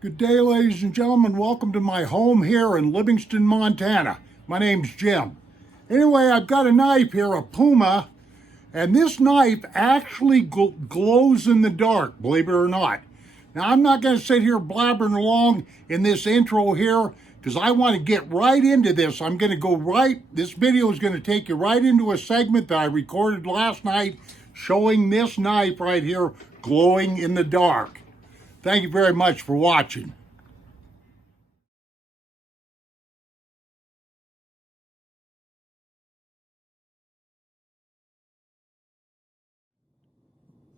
Good day, ladies and gentlemen. Welcome to my home here in Livingston, Montana. My name's Jim. Anyway, I've got a knife here, a Puma, and this knife actually glows in the dark, believe it or not. Now, I'm not going to sit here blabbering along in this intro here because I want to get right into this. I'm going to go this video is going to take you right into a segment that I recorded last night showing this knife right here glowing in the dark. Thank you very much for watching.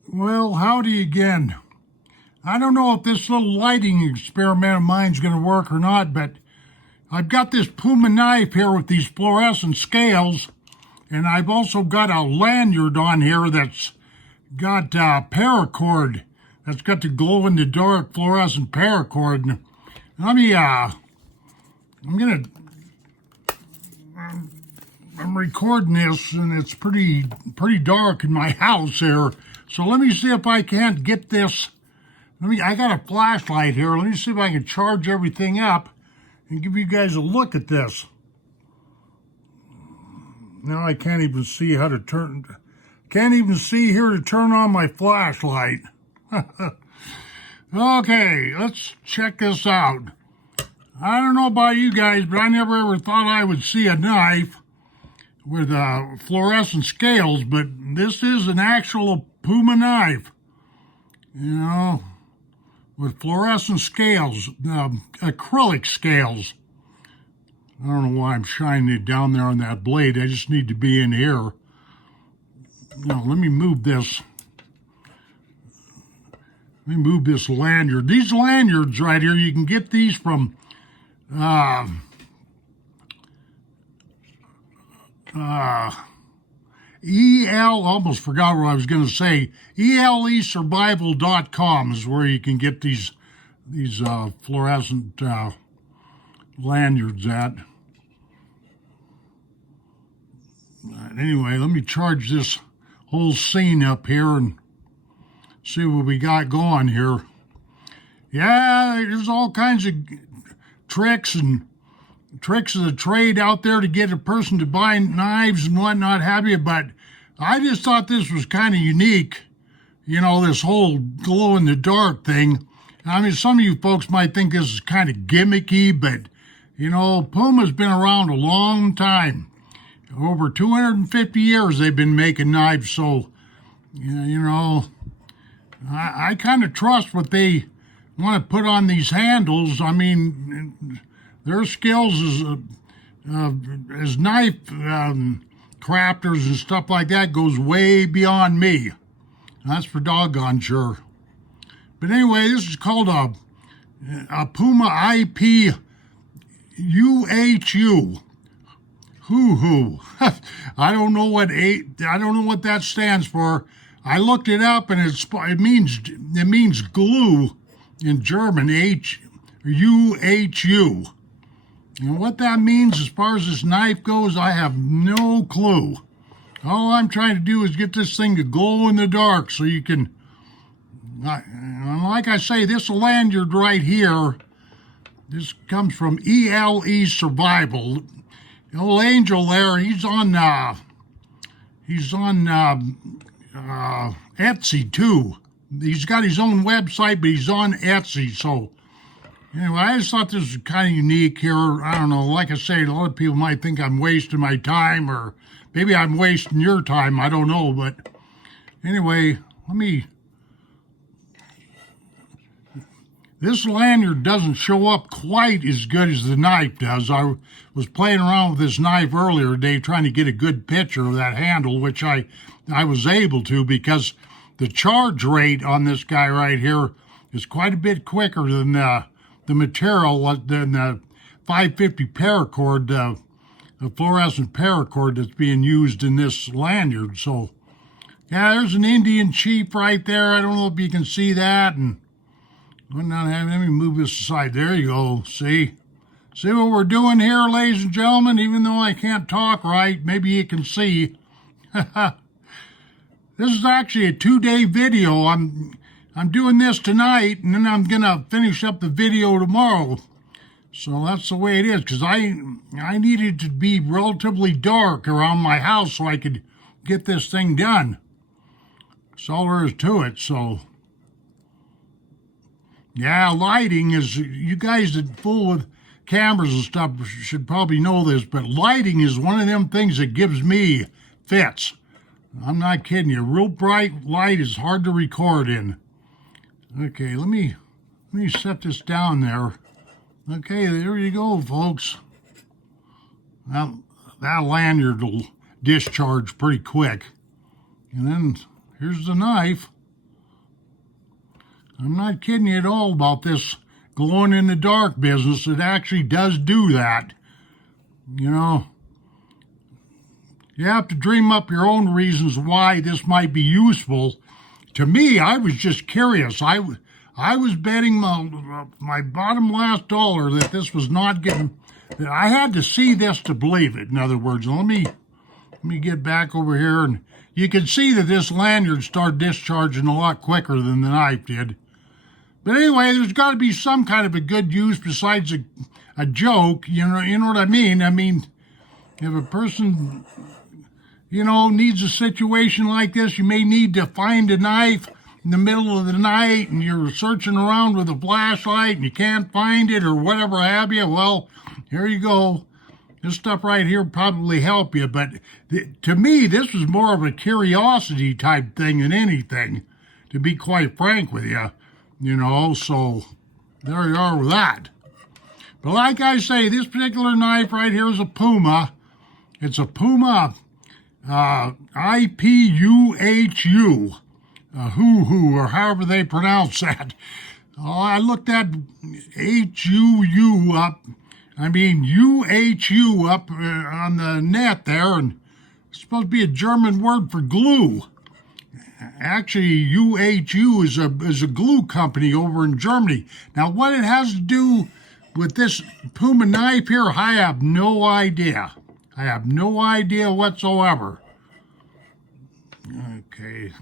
Well, howdy again. I don't know if this little lighting experiment of mine's going to work or not, but I've got this Puma knife here with these fluorescent scales, and I've also got a lanyard on here that's got paracord. That's got the glow-in-the-dark fluorescent paracord. I'm recording this, and it's pretty dark in my house here. So let me see if I can't get this. I got a flashlight here. Let me see if I can charge everything up and give you guys a look at this. Now I can't even see how to turn. Can't even see here to turn on my flashlight. Okay, let's check this out. I don't know about you guys, but I never ever thought I would see a knife with fluorescent scales, but this is an actual Puma knife, you know, with fluorescent scales, acrylic scales. I don't know why I'm shining it down there on that blade. I just need to be in here. Now, let me move this. Let me move this lanyard. These lanyards right here, you can get these from almost forgot what I was going to say. elesurvival.com is where you can get these fluorescent lanyards at. Anyway, let me charge this whole scene up here and see what we got going here. Yeah, there's all kinds of tricks of the trade out there to get a person to buy knives and whatnot have you, but I just thought this was kind of unique, you know, this whole glow-in-the-dark thing. I mean, some of you folks might think this is kind of gimmicky, but, you know, Puma's been around a long time. Over 250 years they've been making knives, so, you know, I kind of trust what they want to put on these handles. I mean, their skills as knife crafters and stuff like that goes way beyond me. That's for doggone sure. But anyway, this is called a Puma IP UHU. Hoo-hoo. I don't know what that stands for. I looked it up, and it means glue in German, UHU. And what that means as far as this knife goes, I have no clue. All I'm trying to do is get this thing to glow in the dark so you can, like I say, this lanyard right here, this comes from ELE Survival. The old angel there, he's on Etsy too. He's got his own website, but he's on Etsy. So anyway, I just thought this was kind of unique here. I don't know, like I say, a lot of people might think I'm wasting my time, or maybe I'm wasting your time. I don't know, but anyway, this lanyard doesn't show up quite as good as the knife does. I was playing around with this knife earlier today trying to get a good picture of that handle, which I was able to because the charge rate on this guy right here is quite a bit quicker than the material, than the 550 paracord, the fluorescent paracord that's being used in this lanyard. So, yeah, there's an Indian chief right there. I don't know if you can see that. And let me move this aside. There you go. See what we're doing here, ladies and gentlemen? Even though I can't talk right, maybe you can see. This is actually a 2-day video. I'm doing this tonight, and then I'm gonna finish up the video tomorrow. So that's the way it is, because I needed to be relatively dark around my house so I could get this thing done. That's all there is to it. So yeah, lighting is, you guys that fool with cameras and stuff should probably know this, but lighting is one of them things that gives me fits. I'm not kidding you. Real bright light is hard to record in. Okay, let me set this down there. Okay, there you go, folks. Now, that lanyard will discharge pretty quick. And then here's the knife. I'm not kidding you at all about this glowing in the dark business. It actually does do that. You know, you have to dream up your own reasons why this might be useful. To me, I was just curious. I was betting my bottom last dollar that this was not getting, that I had to see this to believe it. In other words, let me get back over here, and you can see that this lanyard started discharging a lot quicker than the knife did. But anyway, there's got to be some kind of a good use besides a joke. You know what I mean? I mean, if a person, needs a situation like this, you may need to find a knife in the middle of the night and you're searching around with a flashlight and you can't find it or whatever have you. Well, here you go. This stuff right here probably help you. But to me, this was more of a curiosity type thing than anything, to be quite frank with you. So there you are with that. But like I say, this particular knife right here is a Puma. It's a Puma IPUHU, hoo-hoo, or however they pronounce that. Oh, I looked that UHU up on the net there, and it's supposed to be a German word for glue. Actually, UHU is a glue company over in Germany. Now, what it has to do with this Puma knife here, I have no idea. I have no idea whatsoever. Okay.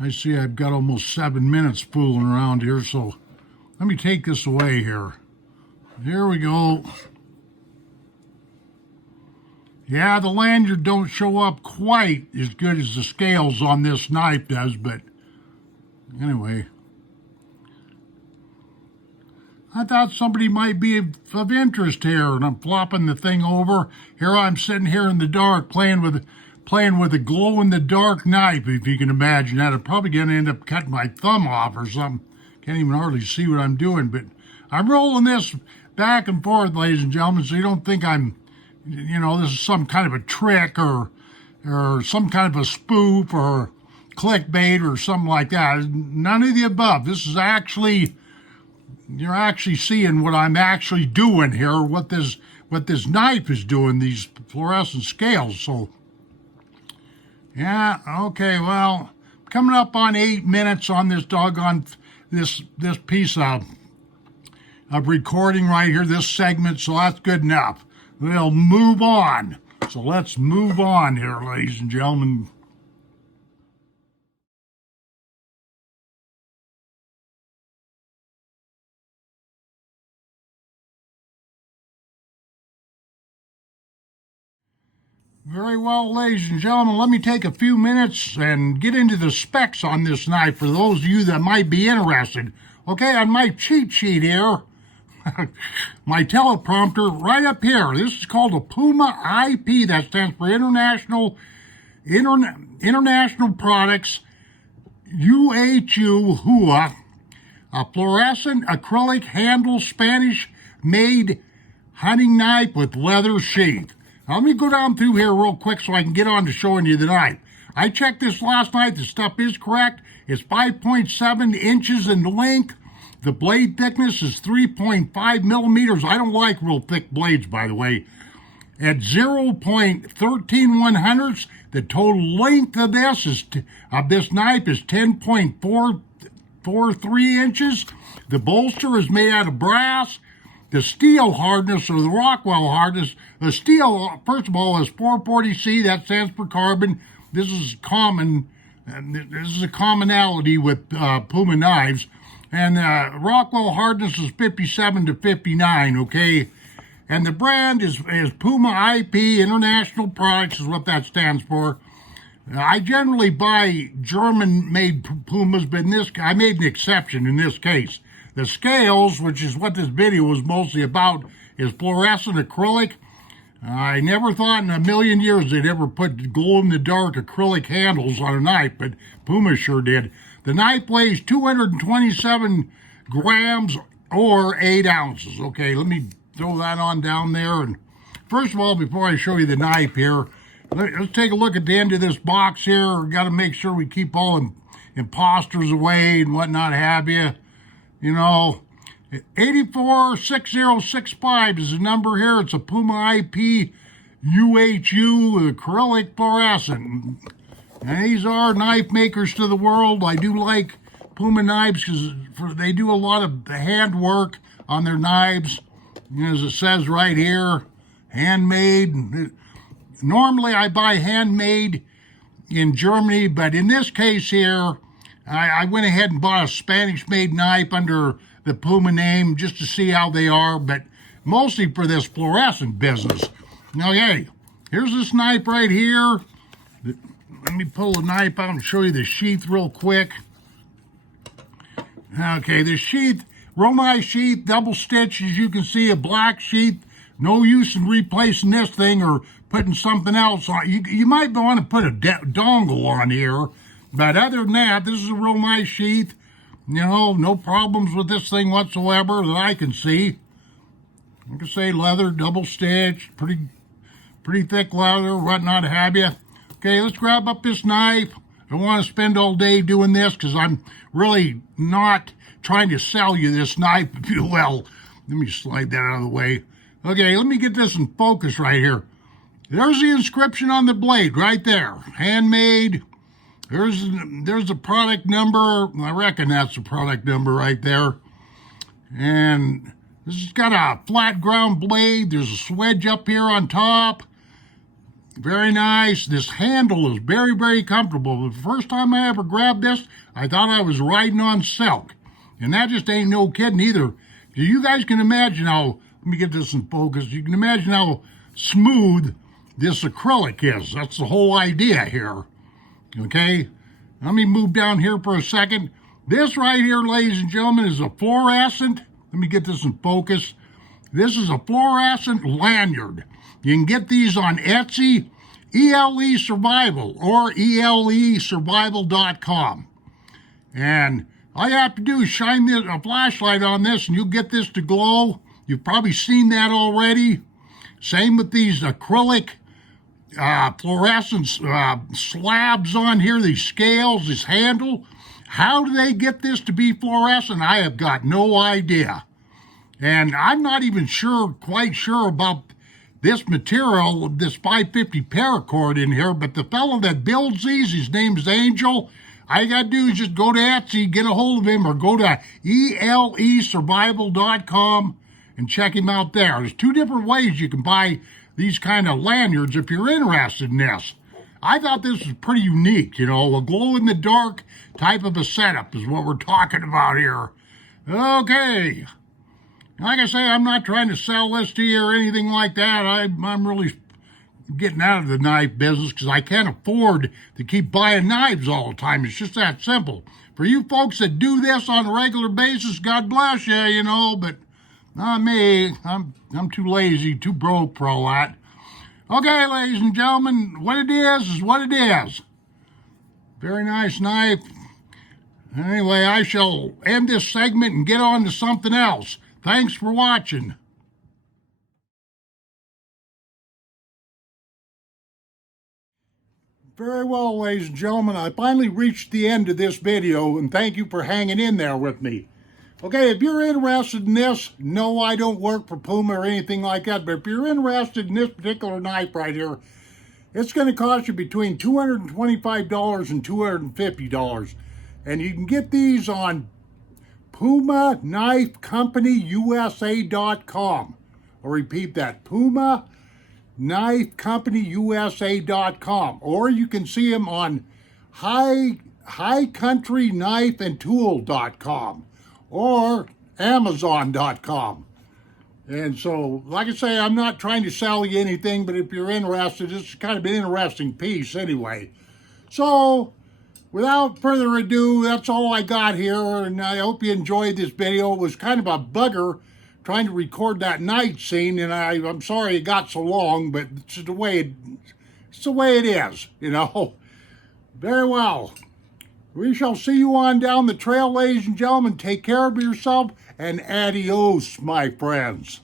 I see I've got almost 7 minutes fooling around here, so let me take this away here. Here we go. Yeah, the lanyard don't show up quite as good as the scales on this knife does, but anyway. I thought somebody might be of interest here, and I'm flopping the thing over. Here I'm sitting here in the dark playing with a glow-in-the-dark knife, if you can imagine that. I'm probably going to end up cutting my thumb off or something. Can't even hardly see what I'm doing, but I'm rolling this back and forth, ladies and gentlemen, so you don't think I'm, this is some kind of a trick or some kind of a spoof or clickbait or something like that. None of the above. This is actually, you're actually seeing what I'm actually doing here, what this knife is doing, these fluorescent scales. So, yeah, okay, well, coming up on 8 minutes on this doggone, this piece of recording right here, this segment, so that's good enough. We'll move on. So let's move on here, ladies and gentlemen. Very well, ladies and gentlemen, let me take a few minutes and get into the specs on this knife for those of you that might be interested. Okay, on my cheat sheet here, my teleprompter right up here, this is called a Puma IP, that stands for International Products, UHU, HUA, a fluorescent acrylic handle Spanish-made hunting knife with leather sheath. Now, let me go down through here real quick so I can get on to showing you the knife. I checked this last night. The stuff is correct. It's 5.7 inches in length. The blade thickness is 3.5 millimeters. I don't like real thick blades, by the way. At 0.13 the total length of this knife is 10.43 inches. The bolster is made out of brass. The steel hardness, or the Rockwell hardness, the steel, first of all, is 440C. That stands for carbon. This is common And this is a commonality with Puma knives. And Rockwell hardness is 57 to 59, okay? And the brand is Puma IP, International Products is what that stands for. I generally buy German-made Pumas, but in this, I made an exception in this case. The scales, which is what this video was mostly about, is fluorescent acrylic. I never thought in a million years they'd ever put glow-in-the-dark acrylic handles on a knife, but Puma sure did. The knife weighs 227 grams or 8 ounces. Okay, let me throw that on down there. And first of all, before I show you the knife here, let's take a look at the end of this box here. We've got to make sure we keep all imposters away and whatnot have you. You know, 846065 is the number here. It's a Puma IP UHU acrylic fluorescent. And these are knife makers to the world. I do like Puma knives because they do a lot of the handwork on their knives. As it says right here, handmade. Normally I buy handmade in Germany, but in this case here, I went ahead and bought a Spanish-made knife under the Puma name just to see how they are, but mostly for this fluorescent business. Now, hey, here's this knife right here. Let me pull the knife out and show you the sheath real quick. Okay, the sheath, real nice sheath, double stitch, as you can see, a black sheath. No use in replacing this thing or putting something else on. You might want to put a dongle on here, but other than that, this is a real nice sheath. You know, no problems with this thing whatsoever that I can see. Like I say, leather, double stitch, pretty thick leather, whatnot have you. Okay, let's grab up this knife. I don't want to spend all day doing this because I'm really not trying to sell you this knife, if you will. Let me slide that out of the way. Okay, let me get this in focus right here. There's the inscription on the blade right there. Handmade. There's the product number. I reckon that's the product number right there. And this has got a flat ground blade. There's a swedge up here on top. Very nice. This handle is very, very comfortable. The first time I ever grabbed this, I thought I was riding on silk. And that just ain't no kidding either. You guys can imagine how, let me get this in focus. You can imagine how smooth this acrylic is. That's the whole idea here. Okay? Let me move down here for a second. This right here, ladies and gentlemen, is a fluorescent. Let me get this in focus. This is a fluorescent lanyard. You can get these on Etsy, ELE Survival, or elesurvival.com. And all you have to do is shine a flashlight on this and you'll get this to glow. You've probably seen that already. Same with these acrylic fluorescence slabs on here, these scales, this handle. How do they get this to be fluorescent? I have got no idea. And I'm not even quite sure about this material, this 550 paracord in here, but the fellow that builds these, his name's Angel. All you gotta do is just go to Etsy, get a hold of him, or go to elesurvival.com and check him out there. There's two different ways you can buy these kind of lanyards if you're interested in this. I thought this was pretty unique, you know, a glow-in-the-dark type of a setup is what we're talking about here. Okay. Like I say, I'm not trying to sell this to you or anything like that. I'm really getting out of the knife business because I can't afford to keep buying knives all the time. It's just that simple. For you folks that do this on a regular basis, God bless you, you know, but not me. I'm too lazy, too broke for all that. Okay, ladies and gentlemen, what it is what it is. Very nice knife. Anyway, I shall end this segment and get on to something else. Thanks for watching. Very well, ladies and gentlemen, I finally reached the end of this video, and thank you for hanging in there with me. Okay, if you're interested in this, no, I don't work for Puma or anything like that, but if you're interested in this particular knife right here, it's going to cost you between $225 and $250. And you can get these on Puma Knife Company USA.com. I'll repeat that, Puma Knife Company USA.com. Or you can see them on highcountryknifeandtool.com or amazon.com. And so, like I say, I'm not trying to sell you anything, but if you're interested, it's kind of an interesting piece anyway. So, without further ado, that's all I got here, and I hope you enjoyed this video. It was kind of a bugger trying to record that night scene, and I'm sorry it got so long, but it's the way it is, you know. Very well. We shall see you on down the trail, ladies and gentlemen. Take care of yourself, and adios, my friends.